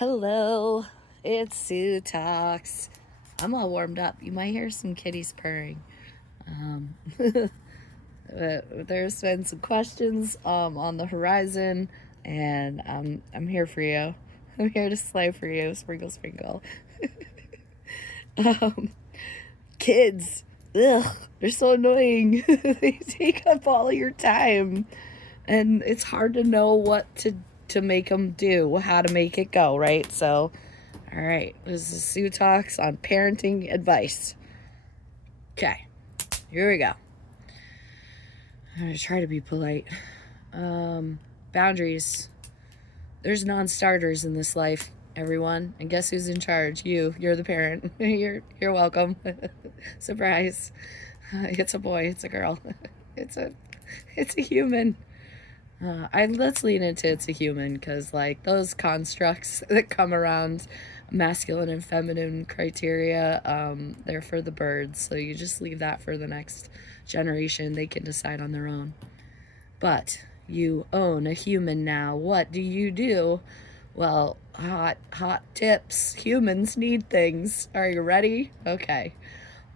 Hello, it's Sue Talks. I'm all warmed up. You might hear some kitties purring. Um, there's been some questions on the horizon, and I'm here for you. I'm here to slay for you, sprinkle, sprinkle. um, Kids, ugh, they're so annoying. They take up all your time, and it's hard to know what to make them do, how to make it go, right? So all right, this is Sue Talks on parenting advice. Okay, here we go. I'm gonna try to be polite. Boundaries. There's non-starters in this life, everyone. And guess who's in charge? You. You're the parent. You're welcome. Surprise. It's a boy. It's a girl. It's a it's a human. Let's lean into it's a human because like those constructs that come around masculine and feminine criteria, they're for the birds. So you just leave that for the next generation. They can decide on their own. But you own a human now. What do you do? Well, hot tips. Humans need things. Are you ready? Okay.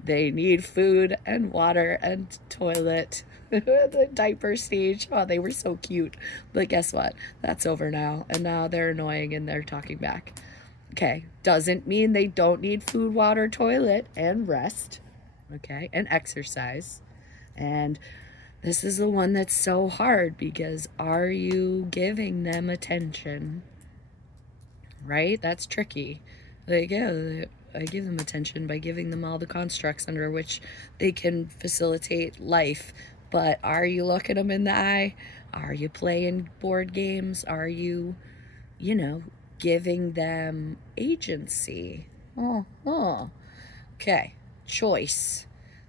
They need food and water and toilet. The diaper stage. Oh, they were so cute. But guess what? That's over now. And now they're annoying and they're talking back. Okay. Doesn't mean they don't need food, water, toilet, and rest. Okay. And exercise. And this is the one that's so hard because are you giving them attention? Right? That's tricky. Like, yeah, I give them attention by giving them all the constructs under which they can facilitate life. But are you looking them in the eye? Are you playing board games? Are you, giving them agency? Oh. Okay, choice.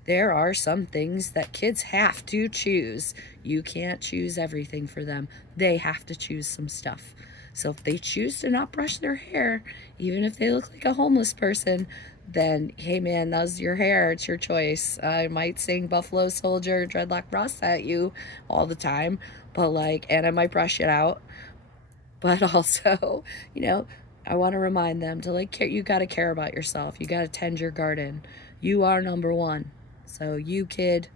There are some things that kids have to choose. You can't choose everything for them. They have to choose some stuff. So if they choose to not brush their hair, even if they look like a homeless person, then hey man, that's your hair. It's your choice. I might sing Buffalo Soldier, Dreadlock Rasta at you all the time, but and I might brush it out. But also, I want to remind them to care. You got to care about yourself. You got to tend your garden. You are number one. So you kid,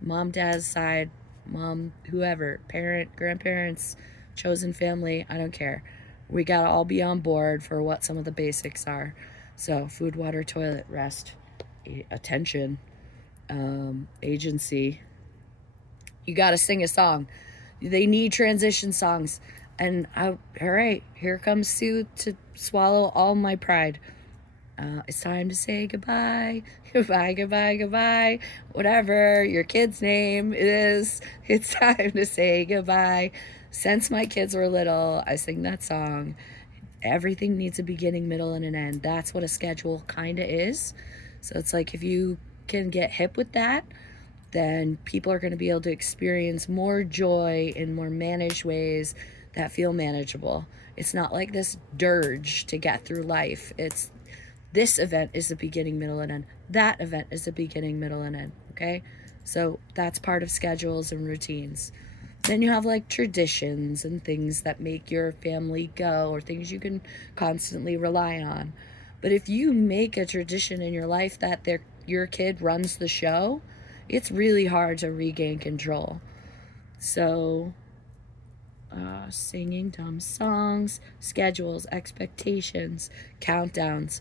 mom, dad's side, mom, whoever, parent, grandparents, chosen family, I don't care. We got to all be on board for what some of the basics are. So food, water, toilet, rest, attention, agency. You got to sing a song. They need transition songs. And all right, here comes Sue to swallow all my pride. It's time to say goodbye. Goodbye, goodbye, goodbye. Whatever your kid's name is, it's time to say goodbye. Since my kids were little, I sing that song. Everything needs a beginning, middle, and an end. That's what a schedule kind of is. So it's like if you can get hip with that, then people are going to be able to experience more joy in more managed ways that feel manageable. It's not like this dirge to get through life. It's this event is the beginning, middle, and end. That event is the beginning, middle, and end. Okay? So that's part of schedules and routines. Then you have traditions and things that make your family go or things you can constantly rely on. But if you make a tradition in your life that your kid runs the show, it's really hard to regain control. So singing dumb songs, schedules, expectations, countdowns.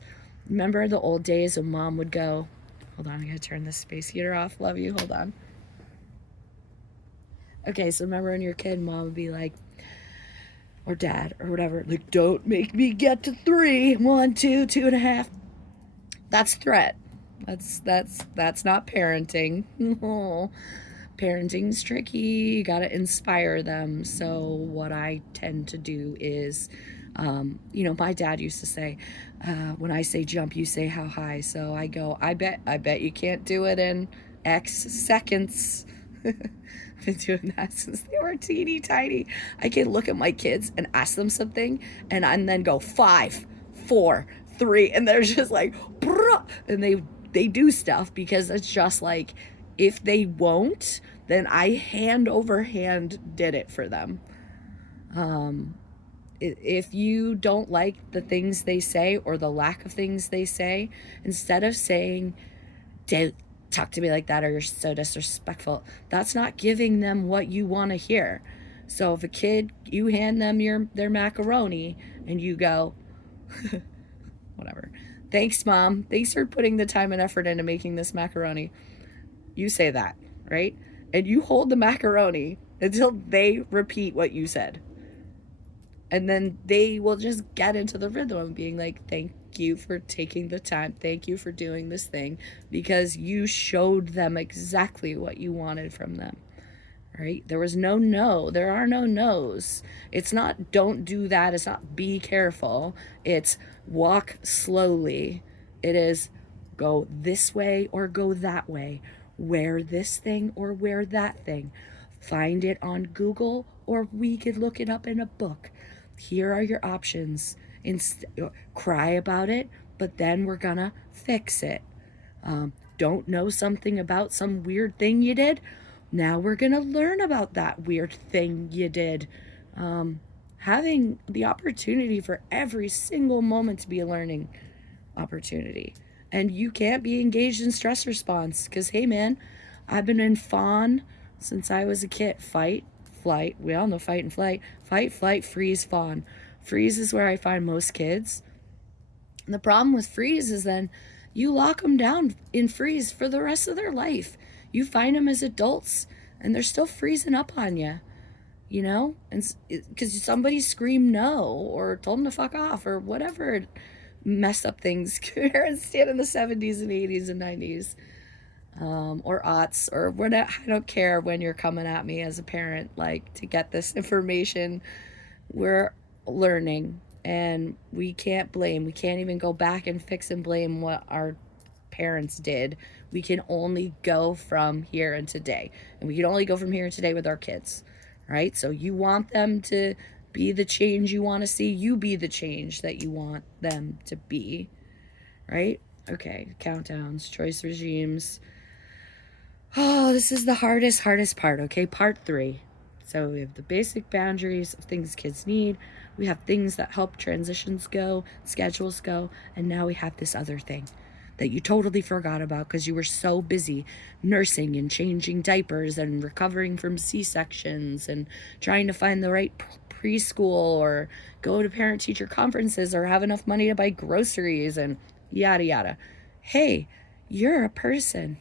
Remember the old days when mom would go, hold on, I gotta turn this space heater off. Love you, hold on. Okay, so remember when you're a kid, mom would be like, or dad, or whatever, don't make me get to 3, 1, 2, 2.5. That's threat. That's not parenting. Parenting's tricky. You gotta inspire them. So what I tend to do is, my dad used to say, when I say jump, you say how high. So I go, I bet you can't do it in X seconds. I've been doing that since they were teeny tiny. I can look at my kids and ask them something, and then go 5, 4, 3, and they're just like, and they do stuff because it's just like, if they won't, then I hand over hand did it for them. If you don't like the things they say or the lack of things they say, instead of saying, don't talk to me like that or you're so disrespectful, that's not giving them what you want to hear. So if a kid, you hand them their macaroni and you go, whatever, thanks mom, thanks for putting the time and effort into making this macaroni, you say that, right? And you hold the macaroni until they repeat what you said. And then they will just get into the rhythm of being like, thank you for taking the time. Thank you for doing this thing, because you showed them exactly what you wanted from them, right? There was no no. There are no no's. It's not don't do that. It's not be careful. It's walk slowly. It is go this way or go that way. Wear this thing or wear that thing. Find it on Google or we could look it up in a book. Here are your options. Cry about it, but then we're gonna fix it. Don't know something about some weird thing you did? Now we're gonna learn about that weird thing you did. Having the opportunity for every single moment to be a learning opportunity. And you can't be engaged in stress response because, hey man, I've been in fawn since I was a kid. Fight, flight. We all know fight and flight. Fight, flight, freeze, fawn. Freeze is where I find most kids. And the problem with freeze is then you lock them down in freeze for the rest of their life. You find them as adults and they're still freezing up on you, you know? And because somebody screamed no or told them to fuck off or whatever messed up things parents did in the 70s and 80s and 90s, or aughts or whatever. I don't care when you're coming at me as a parent, like, to get this information. We're learning and we can't blame. We can't even go back and fix and blame what our parents did. We can only go from here and today. And we can only go from here and today with our kids, right? So you want them to be the change you want to see. You be the change that you want them to be, right? Okay, countdowns, choice regimes. Oh, this is the hardest part, okay? Part 3. So we have the basic boundaries of things kids need. We have things that help transitions go, schedules go, and now we have this other thing that you totally forgot about because you were so busy nursing and changing diapers and recovering from C-sections and trying to find the right preschool or go to parent-teacher conferences or have enough money to buy groceries and yada yada. Hey, you're a person.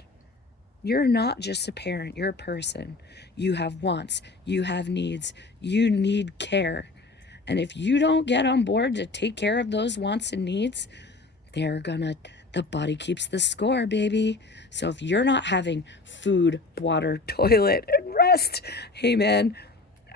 You're not just a parent, you're a person. You have wants, you have needs, you need care. And if you don't get on board to take care of those wants and needs, the body keeps the score, baby. So if you're not having food, water, toilet, and rest, hey man,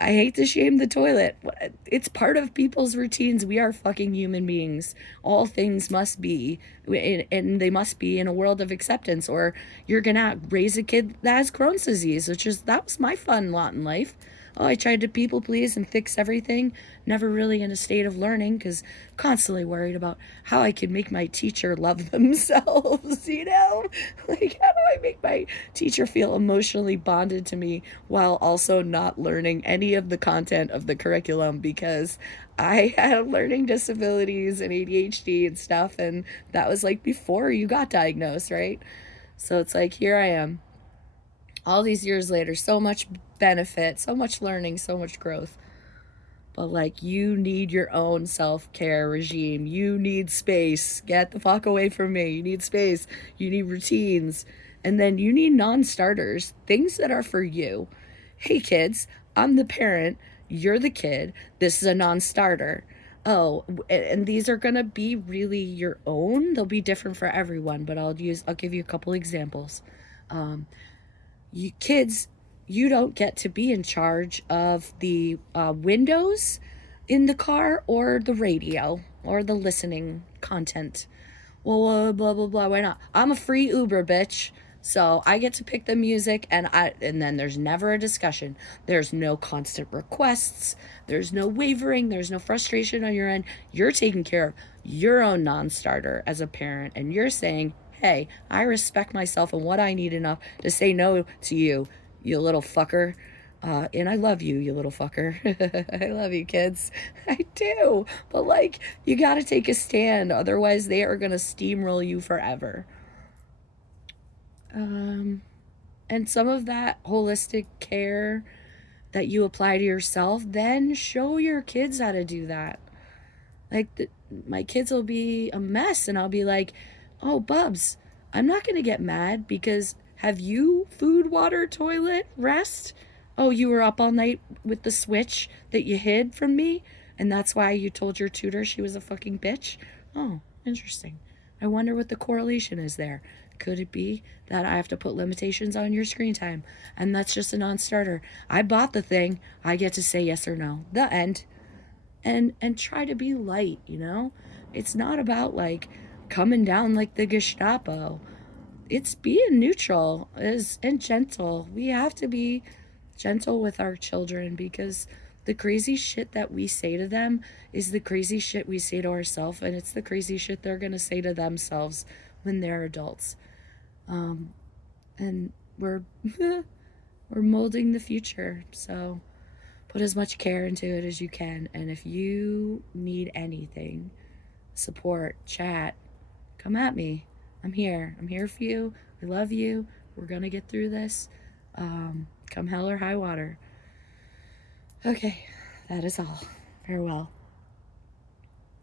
I hate to shame the toilet. It's part of people's routines. We are fucking human beings. All things must be, and they must be in a world of acceptance, or you're gonna raise a kid that has Crohn's disease, that was my fun lot in life. Oh, I tried to people please and fix everything. Never really in a state of learning because constantly worried about how I could make my teacher love themselves, you know? Like, how do I make my teacher feel emotionally bonded to me while also not learning any of the content of the curriculum because I had learning disabilities and ADHD and stuff, and that was like before you got diagnosed, right? So it's like, here I am all these years later, so much benefit, so much learning, so much growth. But like, you need your own self-care regime. You need space. Get the fuck away from me. You need space. You need routines. And then you need non-starters, things that are for you. Hey kids, I'm the parent. You're the kid. This is a non-starter. Oh, and these are gonna be really your own. They'll be different for everyone, but I'll give you a couple examples. You kids, you don't get to be in charge of the windows in the car or the radio or the listening content. Well, blah blah blah. Why not? I'm a free Uber bitch, so I get to pick the music, and then there's never a discussion. There's no constant requests. There's no wavering. There's no frustration on your end. You're taking care of your own non-starter as a parent, and you're saying, hey, I respect myself and what I need enough to say no to you, you little fucker. And I love you, you little fucker. I love you, kids. I do. But, like, you got to take a stand. Otherwise, they are going to steamroll you forever. And some of that holistic care that you apply to yourself, then show your kids how to do that. Like, my kids will be a mess, and I'll be like, oh, Bubs, I'm not going to get mad because have you food, water, toilet, rest? Oh, you were up all night with the switch that you hid from me, and that's why you told your tutor she was a fucking bitch? Oh, interesting. I wonder what the correlation is there. Could it be that I have to put limitations on your screen time? And that's just a non starter. I bought the thing. I get to say yes or no. The end. And try to be light, you know? It's not about like coming down like the Gestapo. It's being neutral is and gentle. We have to be gentle with our children because the crazy shit that we say to them is the crazy shit we say to ourselves, and it's the crazy shit they're going to say to themselves when they're adults. And we're we're molding the future. So put as much care into it as you can. And if you need anything, support, chat, come at me. I'm here. I'm here for you. I love you. We're going to get through this. Come hell or high water. Okay, that is all. Farewell.